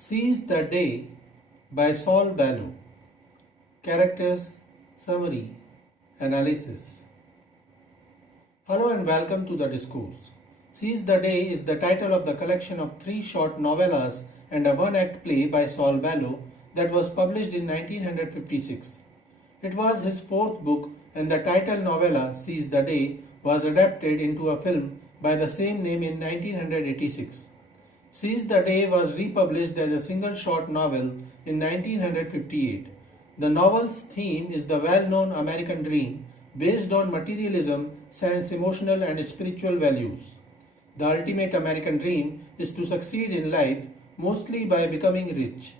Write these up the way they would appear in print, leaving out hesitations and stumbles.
Seize the Day by Saul Bellow. Characters, Summary, Analysis. Hello and welcome to the Discourse. Seize the Day is the title of the collection of 3 short novellas and a one-act play by Saul Bellow that was published in 1956. It was his 4th book, and the title novella Seize the Day was adapted into a film by the same name in 1986. Seize the Day was republished as a single short novel in 1958. The novel's theme is the well-known American dream based on materialism, science, emotional and spiritual values. The ultimate American dream is to succeed in life mostly by becoming rich.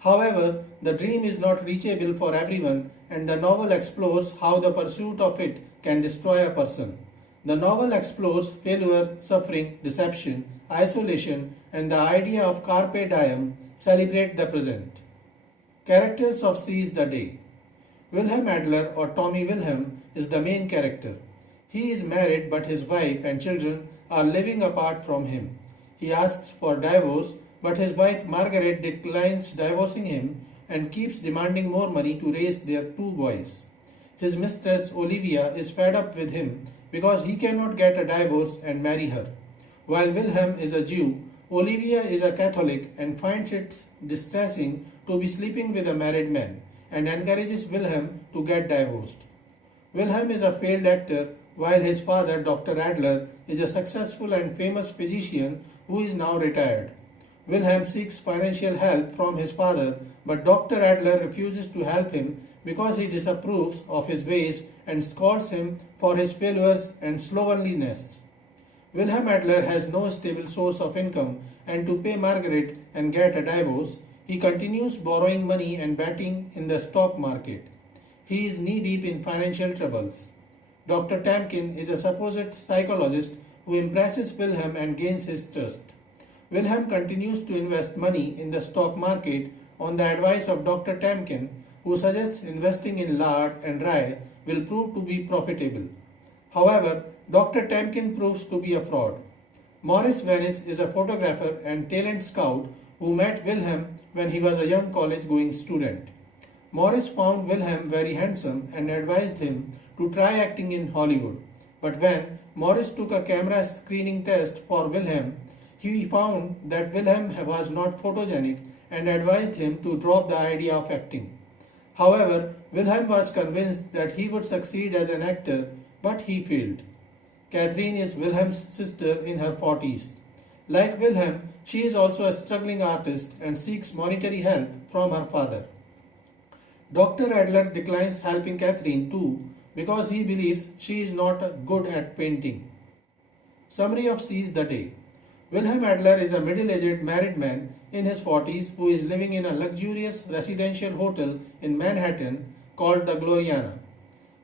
However, the dream is not reachable for everyone, and the novel explores how the pursuit of it can destroy a person. The novel explores failure, suffering, deception, isolation, and the idea of carpe diem, celebrate the present. Characters of Seize the Day. Wilhelm Adler, or Tommy Wilhelm, is the main character. He is married, but his wife and children are living apart from him. He asks for divorce, but his wife Margaret declines divorcing him and keeps demanding more money to raise their 2 boys. His mistress Olivia is fed up with him because he cannot get a divorce and marry her. While Wilhelm is a Jew, Olivia is a Catholic and finds it distressing to be sleeping with a married man and encourages Wilhelm to get divorced. Wilhelm is a failed actor, while his father, Dr. Adler, is a successful and famous physician who is now retired. Wilhelm seeks financial help from his father, but Dr. Adler refuses to help him because he disapproves of his ways and scolds him for his failures and slovenliness. Wilhelm Adler has no stable source of income, and to pay Margaret and get a divorce, he continues borrowing money and betting in the stock market. He is knee-deep in financial troubles. Dr. Tamkin is a supposed psychologist who impresses Wilhelm and gains his trust. Wilhelm continues to invest money in the stock market on the advice of Dr. Tamkin, who suggests investing in lard and rye will prove to be profitable. However, Dr. Tamkin proves to be a fraud. Morris Venice is a photographer and talent scout who met Wilhelm when he was a young college-going student. Morris found Wilhelm very handsome and advised him to try acting in Hollywood. But when Morris took a camera screening test for Wilhelm, he found that Wilhelm was not photogenic and advised him to drop the idea of acting. However, Wilhelm was convinced that he would succeed as an actor, but he failed. Catherine is Wilhelm's sister in her 40s. Like Wilhelm, she is also a struggling artist and seeks monetary help from her father. Dr. Adler declines helping Catherine too because he believes she is not good at painting. Summary of Seize the Day. Wilhelm Adler is a middle-aged married man in his 40s who is living in a luxurious residential hotel in Manhattan called the Gloriana.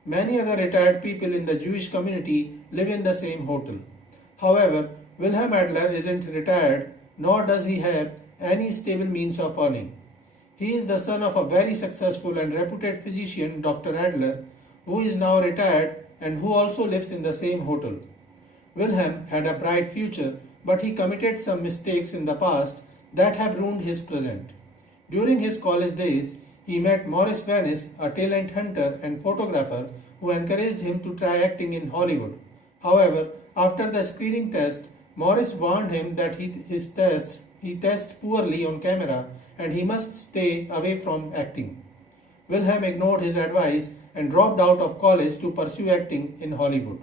Many other retired people in the Jewish community live in the same hotel. However, Wilhelm Adler isn't retired, nor does he have any stable means of earning. He is the son of a very successful and reputed physician, Dr. Adler, who is now retired and who also lives in the same hotel. Wilhelm had a bright future, but he committed some mistakes in the past that have ruined his present. During his college days, he met Morris Venice, a talent hunter and photographer who encouraged him to try acting in Hollywood. However, after the screening test, Morris warned him that he tests poorly on camera and he must stay away from acting. Wilhelm ignored his advice and dropped out of college to pursue acting in Hollywood.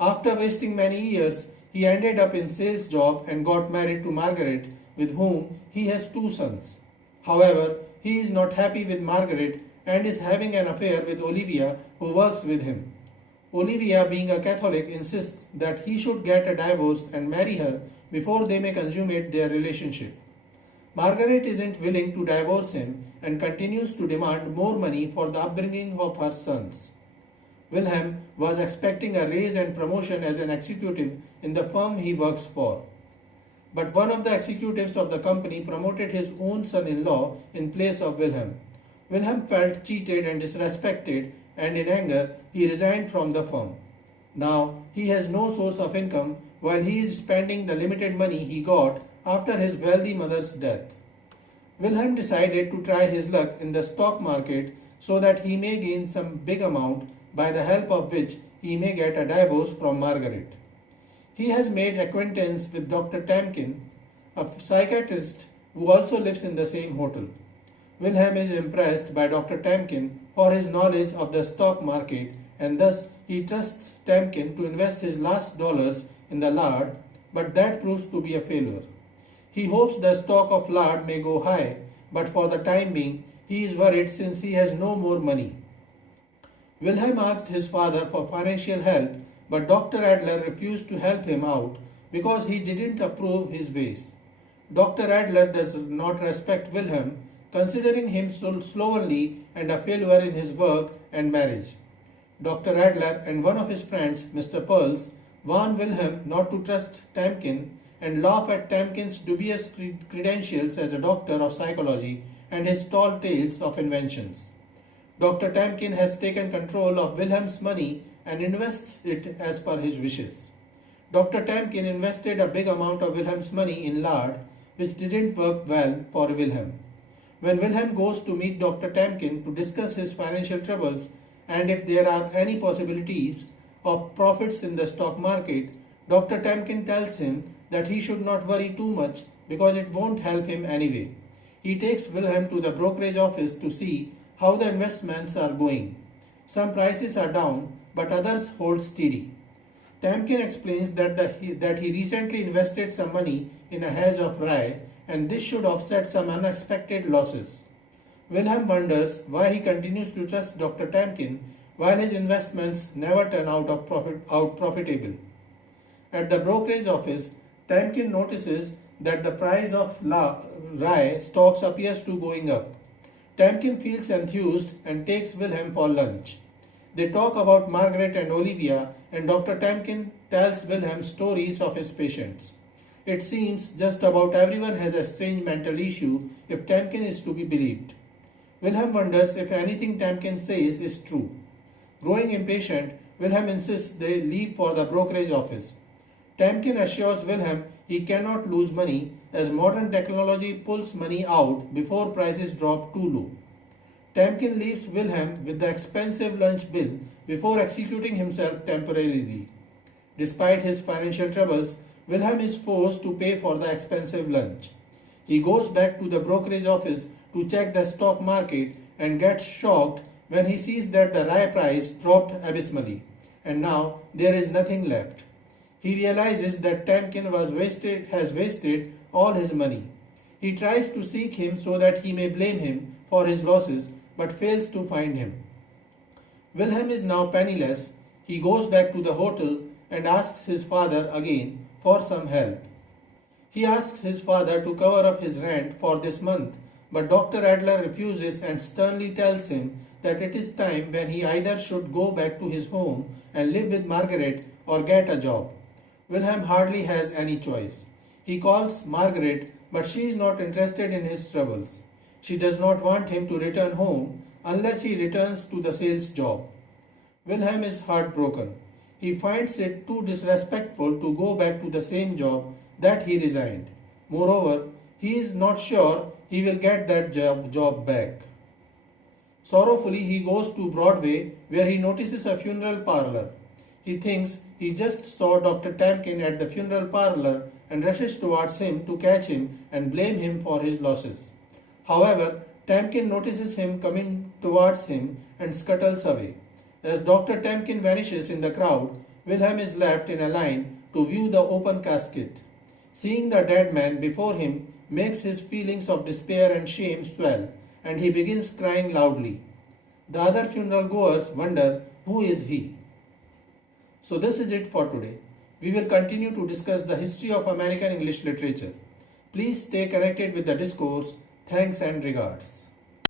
After wasting many years, he ended up in a sales job and got married to Margaret, with whom he has 2 sons. However, he is not happy with Margaret and is having an affair with Olivia, who works with him. Olivia, being a Catholic, insists that he should get a divorce and marry her before they may consummate their relationship. Margaret isn't willing to divorce him and continues to demand more money for the upbringing of her sons. Wilhelm was expecting a raise and promotion as an executive in the firm he works for. But one of the executives of the company promoted his own son-in-law in place of Wilhelm. Wilhelm felt cheated and disrespected, and in anger, he resigned from the firm. Now, he has no source of income while he is spending the limited money he got after his wealthy mother's death. Wilhelm decided to try his luck in the stock market so that he may gain some big amount by the help of which he may get a divorce from Margaret. He has made acquaintance with Dr. Tamkin, a psychiatrist who also lives in the same hotel. Wilhelm is impressed by Dr. Tamkin for his knowledge of the stock market, and thus he trusts Tamkin to invest his last dollars in the lard, but that proves to be a failure. He hopes the stock of lard may go high, but for the time being he is worried since he has no more money. Wilhelm asked his father for financial help, but Dr. Adler refused to help him out because he didn't approve his ways. Dr. Adler does not respect Wilhelm, considering him so slovenly and a failure in his work and marriage. Dr. Adler and one of his friends, Mr. Pearls, warn Wilhelm not to trust Tamkin and laugh at Tamkin's dubious credentials as a doctor of psychology and his tall tales of inventions. Dr. Tamkin has taken control of Wilhelm's money and invests it as per his wishes. Dr. Tamkin invested a big amount of Wilhelm's money in lard, which didn't work well for Wilhelm. When Wilhelm goes to meet Dr. Tamkin to discuss his financial troubles and if there are any possibilities of profits in the stock market, Dr. Tamkin tells him that he should not worry too much because it won't help him anyway. He takes Wilhelm to the brokerage office to see how the investments are going. Some prices are down, but others hold steady. Tamkin explains that he recently invested some money in a hedge of rye and this should offset some unexpected losses. Wilhelm wonders why he continues to trust Dr. Tamkin while his investments never turn out profitable. At the brokerage office, Tamkin notices that the price of rye stocks appears to going up. Tamkin feels enthused and takes Wilhelm for lunch. They talk about Margaret and Olivia, and Dr. Tamkin tells Wilhelm stories of his patients. It seems just about everyone has a strange mental issue if Tamkin is to be believed. Wilhelm wonders if anything Tamkin says is true. Growing impatient, Wilhelm insists they leave for the brokerage office. Tamkin assures Wilhelm he cannot lose money as modern technology pulls money out before prices drop too low. Tamkin leaves Wilhelm with the expensive lunch bill before executing himself temporarily. Despite his financial troubles, Wilhelm is forced to pay for the expensive lunch. He goes back to the brokerage office to check the stock market and gets shocked when he sees that the rye price dropped abysmally and now there is nothing left. He realizes that Tamkin has wasted all his money. He tries to seek him so that he may blame him for his losses but fails to find him. Wilhelm is now penniless. He goes back to the hotel and asks his father again for some help. He asks his father to cover up his rent for this month, but Dr. Adler refuses and sternly tells him that it is time when he either should go back to his home and live with Margaret or get a job. Wilhelm hardly has any choice. He calls Margaret, but she is not interested in his troubles. She does not want him to return home unless he returns to the sales job. Wilhelm is heartbroken. He finds it too disrespectful to go back to the same job that he resigned. Moreover, he is not sure he will get that job back. Sorrowfully, he goes to Broadway where he notices a funeral parlor. He thinks he just saw Dr. Tamkin at the funeral parlor and rushes towards him to catch him and blame him for his losses. However, Tamkin notices him coming towards him and scuttles away. As Dr. Tamkin vanishes in the crowd, Wilhelm is left in a line to view the open casket. Seeing the dead man before him makes his feelings of despair and shame swell, and he begins crying loudly. The other funeral goers wonder who is he. So this is it for today. We will continue to discuss the history of American English literature. Please stay connected with the discourse. Thanks and regards.